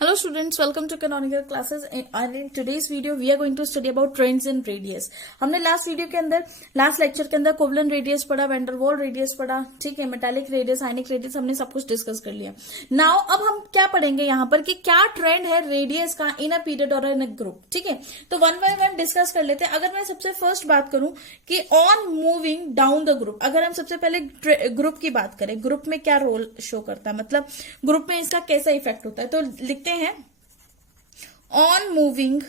Hello students, welcome to Canonical Classes and in today's video we are going to study about trends in radius. हमने last lecture के अंदर covalent radius पढ़ा, वैंडरवाल radius पढ़ा, ठीक है, metallic radius, ionic radius, हमने सब कुछ डिस्कस कर लिया. नाउ अब हम क्या पढ़ेंगे यहाँ पर कि क्या ट्रेंड है रेडियस का इन अ पीरियड और इन अ ग्रुप. ठीक है, तो वन बाय वन डिस्कस कर लेते हैं. अगर मैं सबसे फर्स्ट बात करूं कि on moving down the group, अगर हम सबसे पहले ग्रुप की बात करें, ग्रुप में क्या रोल शो करता है, मतलब ग्रुप में इसका कैसा इफेक्ट होता है, तो लिखते हैं on moving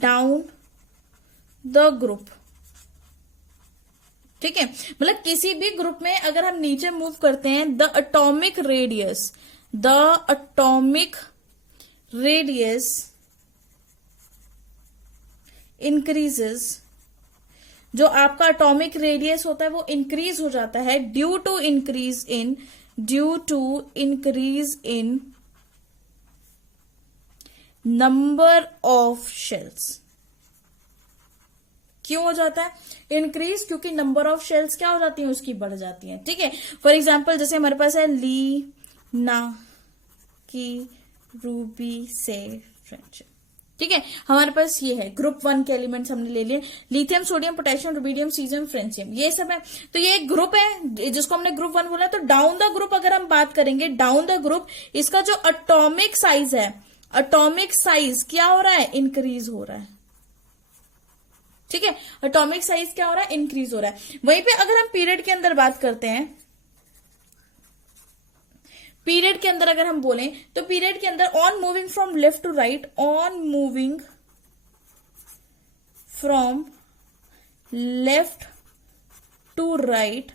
down the group. ठीक है, मतलब किसी भी ग्रुप में अगर हम नीचे मूव करते हैं, द एटॉमिक रेडियस इंक्रीजेस. जो आपका एटॉमिक रेडियस होता है वो इंक्रीज हो जाता है due to increase in number of shells. क्यों हो जाता है इंक्रीज? क्योंकि नंबर ऑफ शेल्स क्या हो जाती है, उसकी बढ़ जाती है. ठीक है, फॉर एग्जाम्पल जैसे हमारे पास है ली, ना, की, रूबी, से, फ्रेंडशिप. ठीक है, हमारे पास ये है ग्रुप 1 के एलिमेंट्स हमने ले लिए, lithium, sodium, potassium, rubidium, caesium, francium, ये सब है. तो ये एक ग्रुप है जिसको हमने ग्रुप 1 बोला. तो डाउन द ग्रुप अगर हम बात करेंगे, डाउन द ग्रुप इसका जो एटॉमिक साइज है, एटॉमिक साइज क्या हो रहा है, इंक्रीज हो रहा है. ठीक है, एटॉमिक साइज क्या हो रहा है, इंक्रीज हो रहा है. वहीं पे अगर हम पीरियड के अंदर बात करते हैं, पीरियड के अंदर अगर हम बोलें तो पीरियड के अंदर on moving from left to right, on moving from left to right.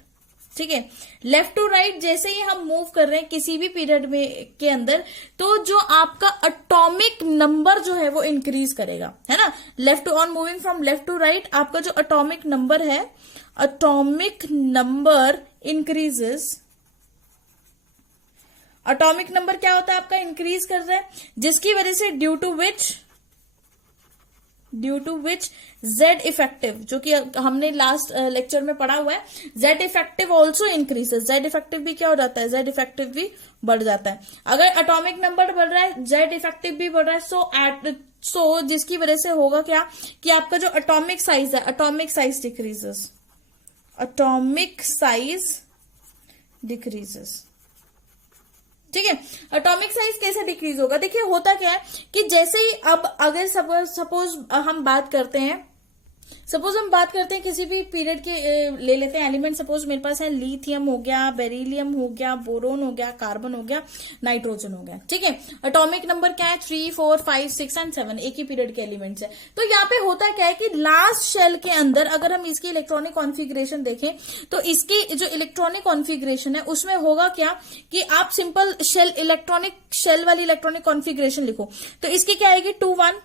ठीक है, लेफ्ट टू राइट जैसे ही हम मूव कर रहे हैं किसी भी पीरियड में के अंदर, तो जो आपका एटॉमिक नंबर जो है वो इंक्रीज करेगा, है ना. Left on moving from left to right आपका जो एटॉमिक नंबर है, atomic number increases. Atomic number क्या होता है आपका, इंक्रीज कर रहा है, जिसकी वजह से due to which Z effective, जो कि हमने लास्ट लेक्चर में पढ़ा हुआ है, Z effective also increases. Z effective भी क्या हो जाता है, जेड इफेक्टिव भी बढ़ जाता है. अगर एटॉमिक नंबर बढ़ रहा है, जेड इफेक्टिव भी बढ़ रहा है, सो जिसकी वजह से होगा क्या कि आपका जो एटॉमिक साइज है, एटॉमिक साइज डिक्रीजेस. ठीक है, एटॉमिक साइज कैसे डिक्रीज होगा, देखिए होता क्या है कि जैसे ही अब अगर सपोज हम बात करते हैं किसी भी पीरियड के ले लेते हैं एलिमेंट. सपोज मेरे पास है लिथियम हो गया, बेरिलियम हो गया, बोरोन हो गया, कार्बन हो गया, नाइट्रोजन हो गया. ठीक है, एटॉमिक नंबर क्या है, 3, 4, 5, 6 एंड 7, एक ही पीरियड के एलिमेंट्स है. तो यहाँ पे होता क्या है कि लास्ट शेल के अंदर अगर हम इसकी इलेक्ट्रॉनिक कॉन्फ़िगरेशन देखें तो इसकी जो इलेक्ट्रॉनिक कॉन्फ़िगरेशन है उसमें होगा क्या कि आप सिंपल शेल वाली इलेक्ट्रॉनिक कॉन्फ़िगरेशन लिखो तो इसकी क्या आएगी 2, 1,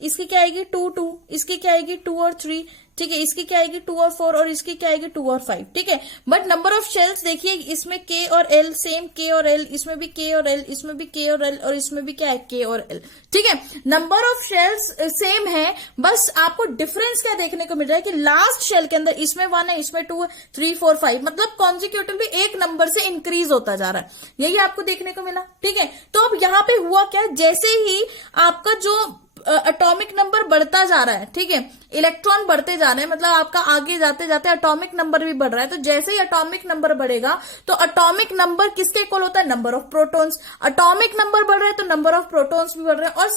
इसकी क्या आएगी 2, 2, इसकी क्या आएगी 2 और 3. ठीक है, इसकी क्या आएगी 2 और 4 और इसकी क्या आएगी 2 और 5. ठीक है, बट नंबर ऑफ शेल्स देखिए इसमें K और L, सेम K और L, इसमें भी K और L, इसमें भी K और L और इसमें भी क्या है K और L. ठीक है, नंबर ऑफ शेल्स सेम है, बस आपको डिफरेंस क्या देखने को मिल रहा है कि लास्ट शेल के अंदर इसमें 1 है, इसमें 2 है, 3, 4, 5, मतलब कॉन्जिक्यूटिवली एक नंबर से इंक्रीज होता जा रहा है. यही आपको देखने को मिला. ठीक है, तो अब यहाँ पे हुआ क्या, जैसे ही आपका जो एटॉमिक नंबर बढ़ता जा रहा है, ठीक है, इलेक्ट्रॉन बढ़ते जा रहे हैं, मतलब आपका आगे जाते जाते एटॉमिक नंबर भी बढ़ रहा है. तो जैसे ही एटॉमिक नंबर बढ़ेगा तो एटॉमिक नंबर किसके इक्वल होता है, number of protons. Atomic number बढ़ रहा है तो नंबर ऑफ प्रोटॉन्स भी बढ़ रहे हैं, और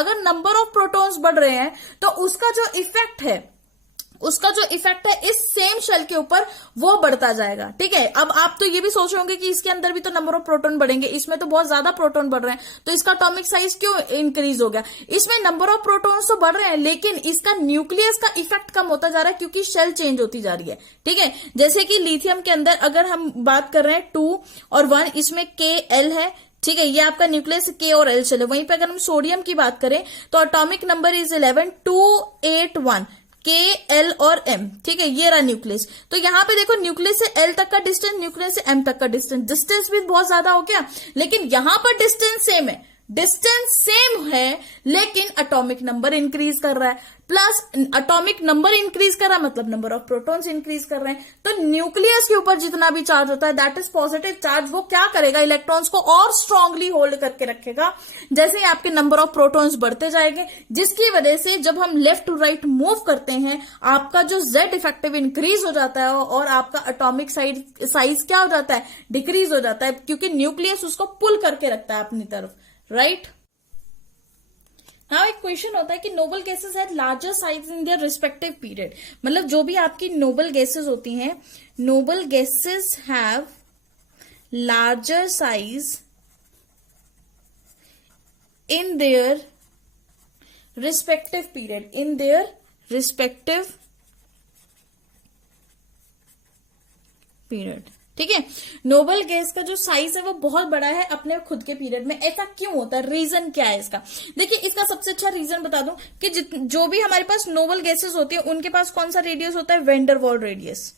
अगर नंबर ऑफ प्रोटॉन्स बढ़ रहे हैं तो उसका जो इफेक्ट है इस सेम शेल के ऊपर वो बढ़ता जाएगा. ठीक है, अब आप तो ये भी सोच रहे होंगे कि इसके अंदर भी तो नंबर ऑफ प्रोटॉन बढ़ेंगे, इसमें तो बहुत ज्यादा प्रोटॉन बढ़ रहे हैं तो इसका एटॉमिक साइज क्यों इंक्रीज हो गया. इसमें नंबर ऑफ प्रोटॉन्स तो बढ़ रहे हैं लेकिन इसका न्यूक्लियस का इफेक्ट कम होता जा रहा है क्योंकि शेल चेंज होती जा रही है. ठीक है, जैसे कि लिथियम के अंदर अगर हम बात कर रहे हैं 2 और 1, इसमें KL है. ठीक है, ये आपका न्यूक्लियस K और L शेल है. वहीं पे अगर हम सोडियम की बात करें तो atomic number is 11, 2, 8, 1, K, L और M. ठीक है, ये रहा न्यूक्लियस. तो यहाँ पे देखो न्यूक्लियस से L तक का डिस्टेंस, न्यूक्लियस से M तक का डिस्टेंस भी बहुत ज्यादा हो गया, लेकिन यहाँ पर डिस्टेंस सेम है. डिस्टेंस सेम है लेकिन एटॉमिक नंबर इंक्रीज कर रहा है, प्लस एटॉमिक नंबर इंक्रीज कर रहा है मतलब नंबर ऑफ प्रोटॉन्स इंक्रीज कर रहे हैं। तो न्यूक्लियस के ऊपर जितना भी चार्ज होता है दैट इज पॉजिटिव चार्ज, वो क्या करेगा, इलेक्ट्रॉन्स को और स्ट्रांगली होल्ड करके रखेगा जैसे ही आपके नंबर ऑफ प्रोटॉन्स बढ़ते जाएंगे, जिसकी वजह से जब हम लेफ्ट टू राइट मूव करते हैं आपका जो जेड इफेक्टिव इंक्रीज हो जाता है और आपका एटॉमिक साइज क्या हो जाता है, डिक्रीज हो जाता है, क्योंकि न्यूक्लियस उसको पुल करके रखता है अपनी तरफ, राइट। हाँ, एक क्वेश्चन होता है कि noble gases had larger size in their respective period, मतलब जो भी आपकी नोबल गैसेस होती हैं, noble gases have larger size in their respective period, in their respective period, ठीक है। नोबल गैस का जो साइज है वो बहुत बड़ा है अपने खुद के पीरियड में। ऐसा क्यों होता है, रीजन क्या है इसका? देखिए, इसका सबसे अच्छा रीजन बता दूं कि जो भी हमारे पास नोबल गैसेस होती है उनके पास कौन सा रेडियस होता है, vendor Waals radius,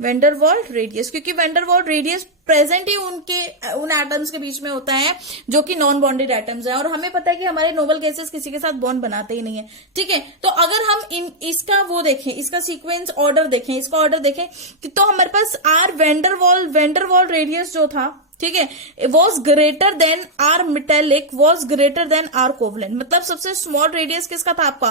vendor Waals radius, क्योंकि वेंडर वॉल रेडियस प्रेजेंट ही उन एटम्स के बीच में होता है जो कि नॉन बॉन्डेड एटम्स है, और हमें पता है कि हमारे नोबल गैसेस किसी के साथ बॉन्ड बनाते ही नहीं है, ठीक है। तो अगर हम इसका वो देखें, इसका सीक्वेंस ऑर्डर देखें, इसका ऑर्डर देखें कि तो हमारे पास आर वेंडर वॉल रेडियस जो था, ठीक है, was greater than r metallic was greater than r covalent, मतलब सबसे स्मॉल रेडियस किसका था आपका,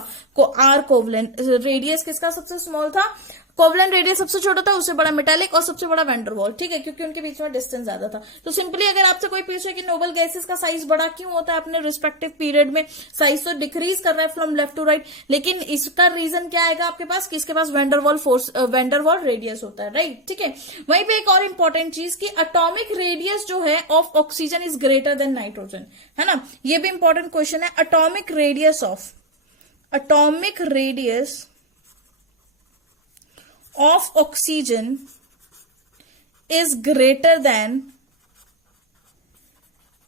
आर कोवलेंट रेडियस किसका सबसे स्मॉल था, कोवलेंट रेडियस सबसे छोटा था, उससे बड़ा मेटालिक और सबसे बड़ा वेंडरवॉल, ठीक है, क्योंकि उनके बीच में डिस्टेंस ज्यादा था। तो सिंपली अगर आपसे कोई पूछे कि नोबल गैसेस का साइज बड़ा क्यों होता है अपने रिस्पेक्टिव पीरियड में, साइज तो डिक्रीज कर रहा है फ्रॉम लेफ्ट टू राइट, लेकिन इसका रीजन क्या आएगा आपके पास कि इसके पास वेंडरवॉल रेडियस होता है, राइट, ठीक है। वहीं पे एक और इंपॉर्टेंट चीज कि एटॉमिक रेडियस जो है of oxygen is greater than nitrogen, है ना, ये भी इंपॉर्टेंट क्वेश्चन है। Atomic radius of oxygen is greater than,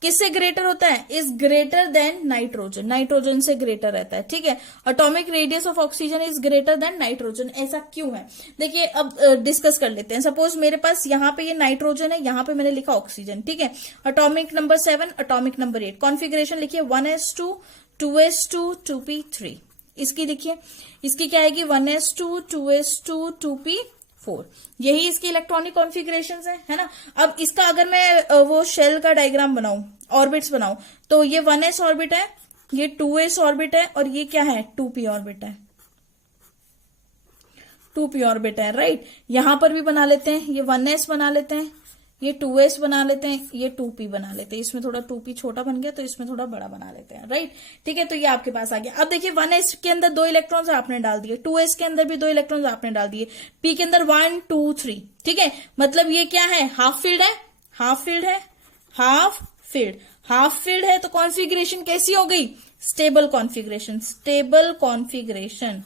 किससे ग्रेटर होता है, is greater than nitrogen, nitrogen से ग्रेटर रहता है, ठीक है। Atomic radius of oxygen is greater than nitrogen, ऐसा क्यों है? देखिए, अब डिस्कस कर लेते हैं। सपोज मेरे पास यहाँ पे ये नाइट्रोजन है, यहाँ पे मैंने लिखा ऑक्सीजन, ठीक है। Atomic number 7, atomic number 8, configuration लिखिए 1s2 2s2 2p3, इसकी देखिए, इसकी क्या आएगी 1s2 2s2 2p4, यही इसकी इलेक्ट्रॉनिक कॉन्फ़िगरेशन है ना। अब इसका अगर मैं वो शेल का डायग्राम बनाऊं, ऑर्बिट्स बनाऊं, तो ये 1s ऑर्बिट है, ये 2s ऑर्बिट है, और ये क्या है 2p ऑर्बिट है, 2p ऑर्बिट है, राइट। यहां पर भी बना लेते हैं, ये 1s बना लेते हैं, ये 2s बना लेते हैं, ये 2p बना लेते हैं, इसमें थोड़ा 2p छोटा बन गया तो इसमें थोड़ा बड़ा बना लेते हैं, राइट, ठीक है। तो ये आपके पास आ गया। अब देखिए 1s के अंदर 2 इलेक्ट्रॉन्स आपने डाल दिए, 2s के अंदर भी 2 इलेक्ट्रॉन्स आपने डाल दिए, p के अंदर 1 2 3, ठीक है, मतलब ये क्या है, हाफ फील्ड है, हाफ फील्ड है, हाफ फील्ड, हाफ फील्ड है, तो कॉन्फ़िगरेशन कैसी हो गई, स्टेबल कॉन्फ़िगरेशन, स्टेबल कॉन्फ़िगरेशन,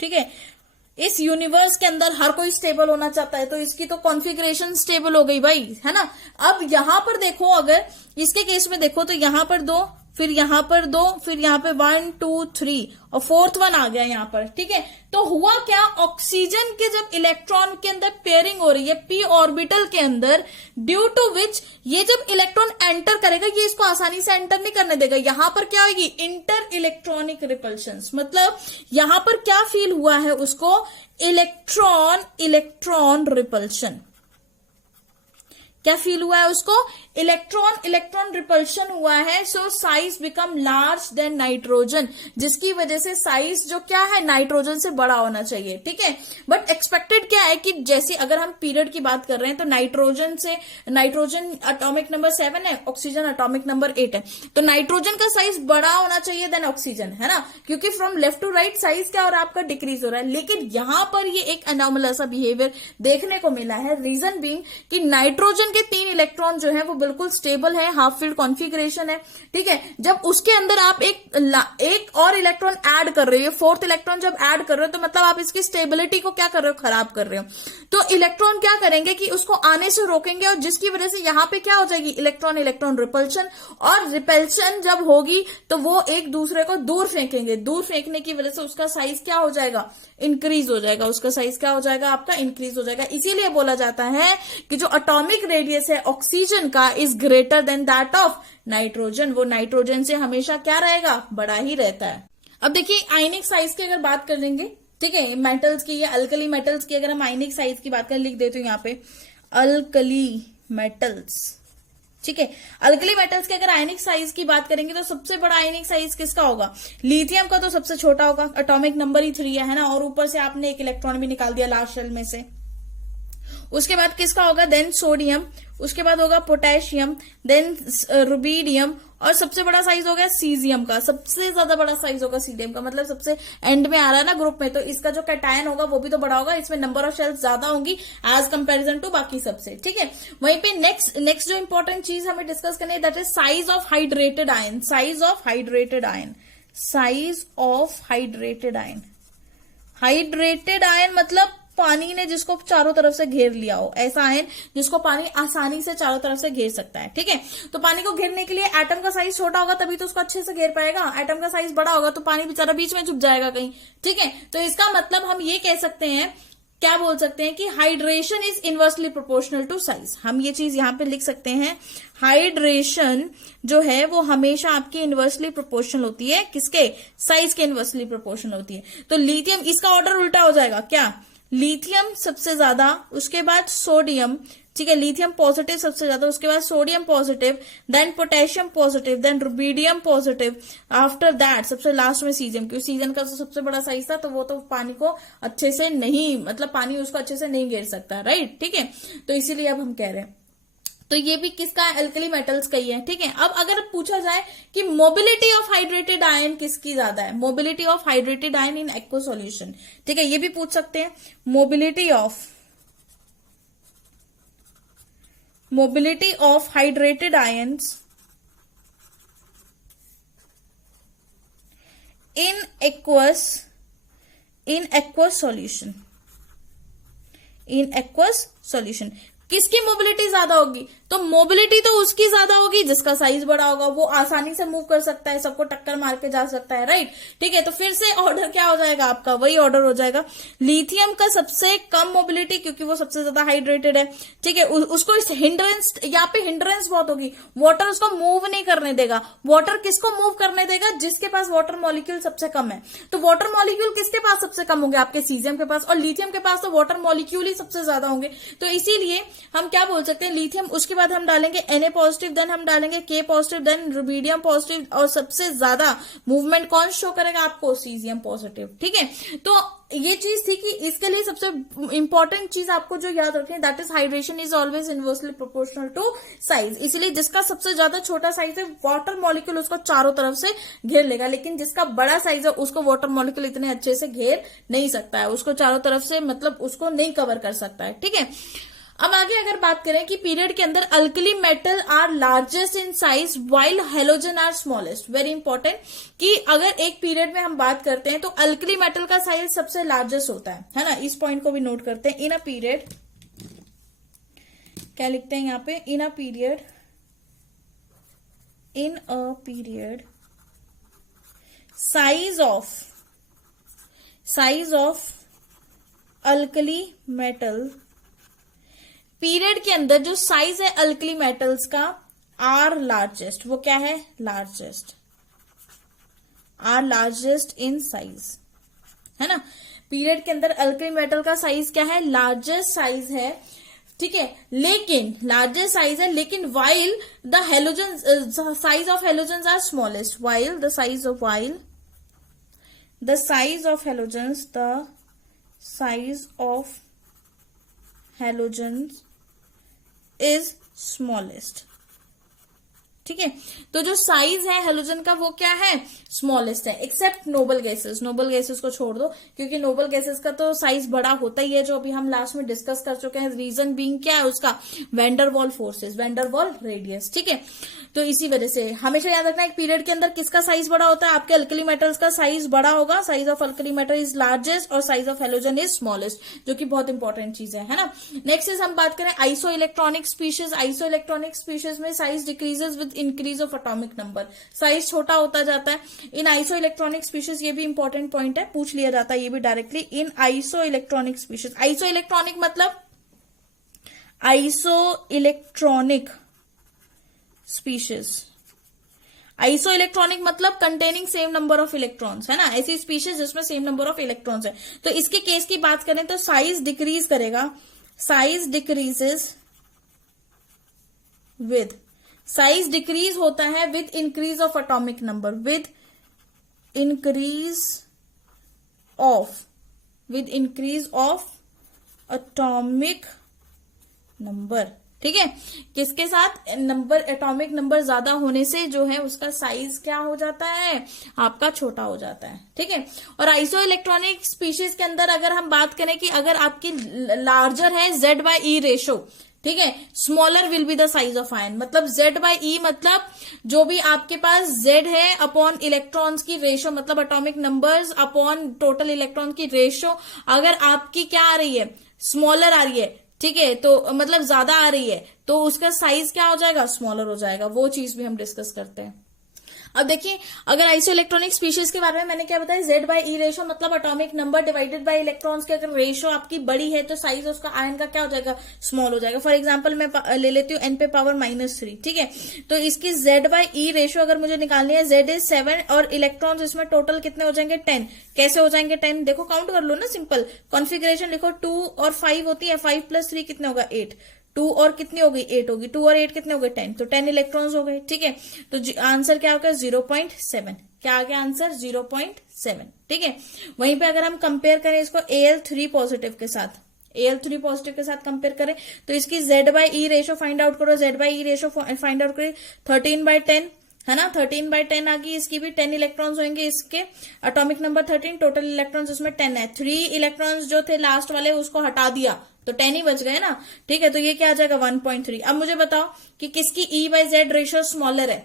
ठीक है। इस यूनिवर्स के अंदर हर कोई स्टेबल होना चाहता है, तो इसकी तो कॉन्फ़िगरेशन स्टेबल हो गई भाई, है ना। अब यहां पर देखो, अगर इसके केस में देखो तो यहां पर 2, फिर यहां पर 2, फिर यहां पे 1 2 3 और 4th वन आ गया यहां पर, ठीक है। तो हुआ क्या, ऑक्सीजन के जब इलेक्ट्रॉन के अंदर पेयरिंग हो रही है p ऑर्बिटल के अंदर, ड्यू टू विच ये जब इलेक्ट्रॉन एंटर करेगा ये इसको आसानी से एंटर नहीं करने देगा, यहां पर क्या होगी, इंटर इलेक्ट्रॉनिक रिपल्शन, मतलब यहां पर क्या फील हुआ है उसको, इलेक्ट्रॉन रिपल्शन, क्या फील हुआ है उसको, इलेक्ट्रॉन रिपल्शन हुआ है। So size become large than nitrogen, जिसकी वजह से साइज जो क्या है नाइट्रोजन से बड़ा होना चाहिए, ठीक है। बट एक्सपेक्टेड क्या है कि जैसे अगर हम पीरियड की बात कर रहे हैं तो नाइट्रोजन एटॉमिक नंबर 7 है, ऑक्सीजन एटॉमिक नंबर 8 है, तो नाइट्रोजन का साइज बड़ा होना चाहिए देन ऑक्सीजन, है ना, क्योंकि from left to right size क्या हो रहा है आपका, डिक्रीज हो रहा है। लेकिन यहां पर ये एक एनॉमलस सा बिहेवियर देखने को मिला है, रीजन बीइंग कि नाइट्रोजन के 3 इलेक्ट्रॉन जो है वो बिल्कुल स्टेबल है, हाफ फील्ड कॉन्फ़िगरेशन है, ठीक है। जब उसके अंदर आप एक और इलेक्ट्रॉन ऐड कर रहे हो, 4th इलेक्ट्रॉन जब ऐड कर रहे हो, तो मतलब आप इसकी स्टेबिलिटी को क्या कर रहे हो, खराब कर रहे हो। तो इलेक्ट्रॉन क्या करेंगे कि उसको आने से रोकेंगे, और जिसकी वजह से यहाँ पे क्या हो जाएगी, इलेक्ट्रॉन इलेक्ट्रॉन रिपल्शन, और रिपल्शन जब होगी तो वो एक दूसरे को दूर फेंकेंगे, दूर फेंकने की वजह से उसका साइज क्या हो जाएगा, इंक्रीज हो जाएगा, उसका साइज क्या हो जाएगा, आपका इंक्रीज हो जाएगा। इसीलिए बोला जाता है कि जो एटॉमिक रेडियस है ऑक्सीजन का is greater than that of nitrogen, वो नाइट्रोजन से हमेशा क्या रहेगा, बड़ा ही रहता है। अब देखिए आयनिक साइज की अगर बात कर लेंगे, ठीक है, मेटल्स की या अल्कली मेटल्स की अगर हम आयनिक साइज की बात करें, लिख देती हूँ यहाँ पे अल्कली मेटल्स, ठीक है। अल्कली मेटल्स के अगर आयनिक साइज की बात करेंगे तो सबसे बड़ा आयनिक साइज किसका होगा, लिथियम का तो सबसे छोटा होगा, एटॉमिक नंबर ही 3 है ना, और ऊपर से आपने एक इलेक्ट्रॉन भी निकाल दिया लास्ट शेल में से। उसके बाद किसका होगा, देन सोडियम, उसके बाद होगा पोटेशियम, देन रुबीडियम, और सबसे बड़ा साइज हो गया सीजियम का, सबसे ज्यादा बड़ा साइज होगा सीजियम का, मतलब सबसे एंड में आ रहा है ना ग्रुप में, तो इसका जो कैटायन होगा वो भी तो बड़ा होगा, इसमें नंबर ऑफ शेल्स ज्यादा होंगी एज कंपैरिजन टू बाकी सबसे, ठीक है। वहीं पे नेक्स्ट जो इंपॉर्टेंट चीज हमें डिस्कस करनी है that is size of hydrated ion, size of hydrated ion, size of hydrated ion. Hydrated ion मतलब पानी ने जिसको चारों तरफ से घेर लिया हो, ऐसा आयन जिसको पानी आसानी से चारों तरफ से घेर सकता है, ठीक है। तो पानी को घेरने के लिए एटम का साइज छोटा होगा तभी तो उसको अच्छे से घेर पाएगा, एटम का साइज बड़ा होगा तो पानी बेचारा बीच में छुप जाएगा कहीं, ठीक है। तो इसका मतलब हम ये कह सकते हैं, क्या बोल सकते हैं कि hydration is inversely proportional to size, हम ये चीज यहां पे लिख सकते हैं, हाइड्रेशन जो है वो हमेशा आपकी इनवर्सली प्रोपोर्शनल होती है, किसके, साइज के इनवर्सली प्रोपोर्शनल होती है। तो लिथियम, इसका ऑर्डर उल्टा हो जाएगा, क्या, लिथियम सबसे ज्यादा, उसके बाद सोडियम, ठीक है, लिथियम पॉजिटिव सबसे ज्यादा, उसके बाद sodium positive, then potassium positive, then rubidium positive, after that सबसे लास्ट में सीजियम, क्योंकि सीजियम का सबसे बड़ा साइज था तो वो तो पानी को अच्छे से नहीं, मतलब पानी उसको अच्छे से नहीं घेर सकता, राइट, ठीक है। तो इसीलिए अब हम कह रहे हैं, तो ये भी किसका है, अल्कली मेटल्स का ही है, ठीक है। अब अगर पूछा जाए कि मोबिलिटी ऑफ हाइड्रेटेड आयन किसकी ज्यादा है, mobility of hydrated ion in aqua solution, ठीक है, ये भी पूछ सकते हैं, mobility of hydrated ions in aqueous solution, किसकी मोबिलिटी ज्यादा होगी, तो मोबिलिटी तो उसकी ज्यादा होगी जिसका साइज बड़ा होगा, वो आसानी से मूव कर सकता है, सबको टक्कर मार के जा सकता है, राइट, ठीक है। तो फिर से ऑर्डर क्या हो जाएगा आपका, वही ऑर्डर हो जाएगा, लिथियम का सबसे कम मोबिलिटी क्योंकि वो सबसे ज्यादा हाइड्रेटेड है, ठीक है, उसको हिंड्रेंस, यहाँ पे हिंड्रेंस बहुत होगी, वाटर उसको मूव नहीं करने देगा, वाटर किसको मूव करने देगा, जिसके पास वाटर मॉलिक्यूल सबसे कम है, तो वाटर मॉलिक्यूल किसके पास सबसे कम होंगे, आपके सीजियम के पास, और लिथियम के पास तो वाटर मॉलिक्यूल ही सबसे ज्यादा होंगे, तो इसीलिए हम क्या बोल सकते हैं, लिथियम, उसके बाद हम डालेंगे Na पॉजिटिव, देन हम डालेंगे K positive, then rubidium positive, और सबसे ज्यादा मूवमेंट कौन शो करेगा आपको, सीजियम पॉजिटिव, ठीक है। तो ये चीज थी कि इसके लिए सबसे इंपॉर्टेंट चीज आपको जो याद रखनी है that is hydration is always inversely proportional to size, इसलिए जिसका सबसे ज्यादा छोटा साइज है वाटर मॉलिक्यूल उसको चारों तरफ से घेर लेगा, लेकिन जिसका बड़ा साइज है उसको वाटर मॉलिक्यूल इतने अच्छे से घेर नहीं सकता है, उसको चारों तरफ से मतलब उसको नहीं कवर कर सकता है, ठीक है। अब आगे अगर बात करें कि पीरियड के अंदर alkali metal are largest in size while halogen are smallest, very important, कि अगर एक पीरियड में हम बात करते हैं तो अल्कली मेटल का साइज सबसे लार्जेस्ट होता है ना, इस पॉइंट को भी नोट करते हैं। इन अ पीरियड क्या लिखते हैं यहाँ पे, in a period size of alkali metal, period के अंदर जो साइज है अल्कली मेटल्स का आर लार्जेस्ट, वो क्या है, लार्जेस्ट इन साइज, है ना, पीरियड के अंदर अल्कली मेटल का साइज क्या है, लार्जेस्ट साइज है, ठीक है, लेकिन लार्जेस्ट साइज है, लेकिन while the halogen size of halogen are smallest, while the size of halogens is smallest, ठीक है। तो जो साइज है हेलोजन का वो क्या है, स्मॉलेस्ट है, except noble gases, noble gases को छोड़ दो क्योंकि नोबल गैसेस का तो साइज बड़ा होता ही है, जो अभी हम लास्ट में डिस्कस कर चुके हैं, रीजन बीइंग क्या है उसका, वैन डर वाल फोर्सेस, वैन डर वाल रेडियस, ठीक है। तो इसी वजह से हमेशा याद रखना, एक पीरियड के अंदर किसका साइज बड़ा होता है, आपके अल्कली मेटल्स का साइज बड़ा होगा, size of alkali metal is largest और size of halogen is smallest, जो कि बहुत इंपॉर्टेंट चीज है ना। नेक्स्ट इज हम बात करें iso electronic species. Iso electronic species में size decreases with increase of atomic number, size छोटा होता जाता है इन आइसो इलेक्ट्रॉनिक स्पीशीज। ये भी इंपॉर्टेंट पॉइंट है, पूछ लिया जाता है ये भी directly, in iso electronic species. Iso electronic मतलब iso electronic species, iso electronic मतलब containing same number of electrons, है ना, ऐसी स्पीशीज जिसमें सेम नंबर ऑफ इलेक्ट्रॉन्स है। तो इसके केस की बात करें तो साइज डिक्रीज करेगा, size decreases with, size decrease होता है with increase of atomic number, with increase of atomic number. ठीक है, किसके साथ, नंबर, एटॉमिक नंबर ज्यादा होने से जो है उसका साइज क्या हो जाता है, आपका छोटा हो जाता है। ठीक है, और आइसो इलेक्ट्रॉनिक स्पीशीज के अंदर अगर हम बात करें कि अगर आपकी लार्जर है Z/E रेशो, ठीक है, smaller will be the size of ion, मतलब Z/E मतलब जो भी आपके पास Z है अपॉन इलेक्ट्रॉन्स की रेशो, मतलब atomic numbers upon total electron की रेशो, अगर आपकी क्या आ रही है, स्मॉलर आ रही है, ठीक है, तो मतलब ज्यादा आ रही है, तो उसका साइज क्या हो जाएगा, स्मॉलर हो जाएगा। वो चीज भी हम डिस्कस करते हैं। अब देखिए, अगर आइसो इलेक्ट्रॉनिक स्पीशीज के बारे में मैंने क्या बताया, Z/E रेशो मतलब atomic number divided by electrons की अगर रेशो आपकी बड़ी है तो साइज उसका आयन का क्या हो जाएगा, स्मॉल हो जाएगा। फॉर एग्जांपल मैं ले लेती हूँ n पे पावर -3, ठीक है, तो इसकी Z/E रेशो अगर मुझे निकालनी है, Z इज 7 और इलेक्ट्रॉन्स इसमें टोटल कितने हो जाएंगे, 10। कैसे हो जाएंगे 10, देखो काउंट कर लो ना, सिंपल कॉन्फिगरेशन लिखो, 2 और 5 होती है, 5 + 3 कितने होगा, 8, 2 और कितनी होगी, 8 होगी, 2 और 8 कितने हो गए, 10, तो 10 इलेक्ट्रॉन्स हो गए। ठीक है, तो आंसर क्या होगा, 0.7, क्या आ गया आंसर, 0.7। ठीक है, वहीं पे अगर हम कंपेयर करें इसको Al3 पॉजिटिव के साथ, Al3 पॉजिटिव के साथ कंपेयर करें तो इसकी Z/E रेशो फाइंड आउट करो, Z/E रेशो फाइंड आउट करें, 13/10 है ना, 13/10 आ गई, इसकी भी 10 इलेक्ट्रॉन्स होंगे, इसके एटॉमिक नंबर 13, टोटल इलेक्ट्रॉन्स उसमें 10 है, 3 इलेक्ट्रॉन्स जो थे लास्ट वाले उसको हटा दिया तो 10 ही बच गए ना। ठीक है, तो ये क्या आ जाएगा, 1.3। अब मुझे बताओ कि किसकी E/Z रेशो स्मॉलर है,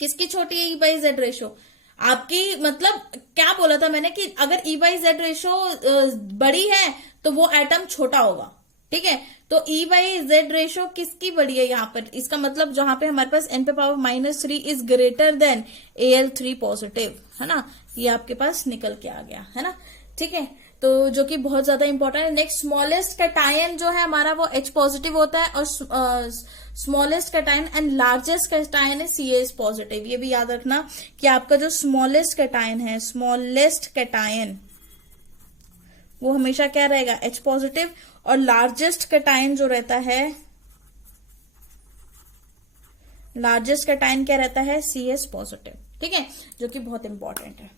किसकी छोटी है E/Z रेशो आपकी, मतलब क्या बोला था मैंने कि अगर E/Z रेशो बड़ी है तो वो एटम छोटा होगा। ठीक है, तो E/Z रेशो किसकी बड़ी है यहाँ पर, इसका मतलब जहां पे हमारे पास n पे power -3 is greater than Al3 positive, है ना, ये आपके पास निकल के आ गया, है ना। ठीक है, तो जो कि बहुत ज्यादा इंपॉर्टेंट है। नेक्स्ट, स्मॉलेस्ट कैटायन जो है हमारा वो H पॉजिटिव होता है, और smallest cation and largest cation है Ca पॉजिटिव। ये भी याद रखना कि आपका जो स्मॉलेस्ट कैटायन है, स्मॉलेस्ट कैटायन वो हमेशा क्या रहेगा, H पॉजिटिव, और लार्जेस्ट कैटायन जो रहता है, लार्जेस्ट कैटायन क्या रहता है, Cs पॉजिटिव। ठीक है, जो कि बहुत इंपॉर्टेंट है।